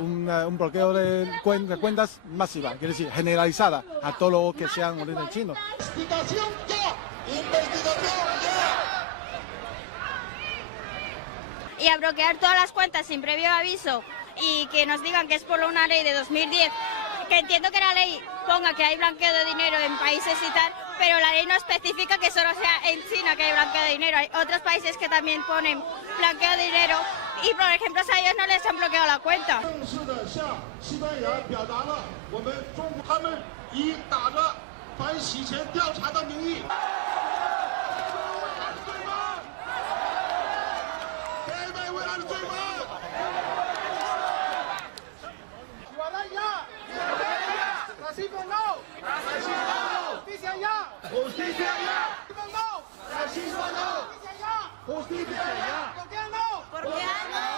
Un bloqueo de cuentas masiva, quiere decir generalizada a todos los que sean origen chino. Investigación ya, investigación ya. Y a bloquear todas las cuentas sin previo aviso y que nos digan que es por una ley de 2010, que entiendo que la ley ponga que hay blanqueo de dinero en países y tal, pero la ley no especifica que solo sea en China que hay blanqueo de dinero. Hay otros países que también ponen blanqueo de dinero y, por ejemplo, a ellos no les han bloqueado la cuenta. ¡Justicia ya! ¡Racismo no! ¡Justicia ya! ¡Justicia ya! ¿Por qué no? ¿Por qué no?